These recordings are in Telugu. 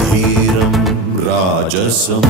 ధీరం రాజసం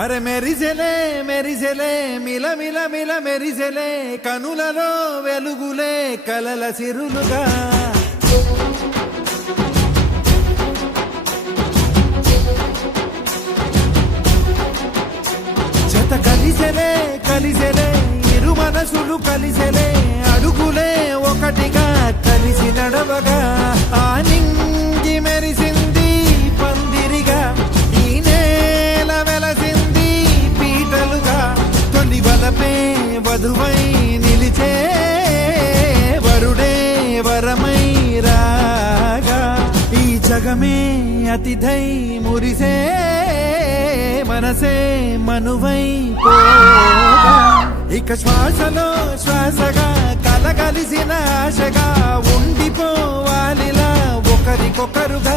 అరే మెరిసెలే మెరిసెలే మిల మిల మిల మెరిసెలే కనులలో వెలుగులే కలల సిరులుగా జత కలిసెలే కలిసెలే ఇరు మనసులు కలిసెలే అడుగులే ఒకటిగా కలిసి నడవగా ఆ నింగి మెరిసింది పందిరిగా ఈ నేల వెలసింది పీటలుగా తొలి వలపే వధువై నిలిచే వరుడే వరమై రాగా ఈ జగమే అతిథై మురిసే మనసే మనువై పోగా ఇక శ్వాసలో శ్వాసగా కలగలిసిన ఆశగా ఉండిపోవాలిలా ఒకరికొకరుగా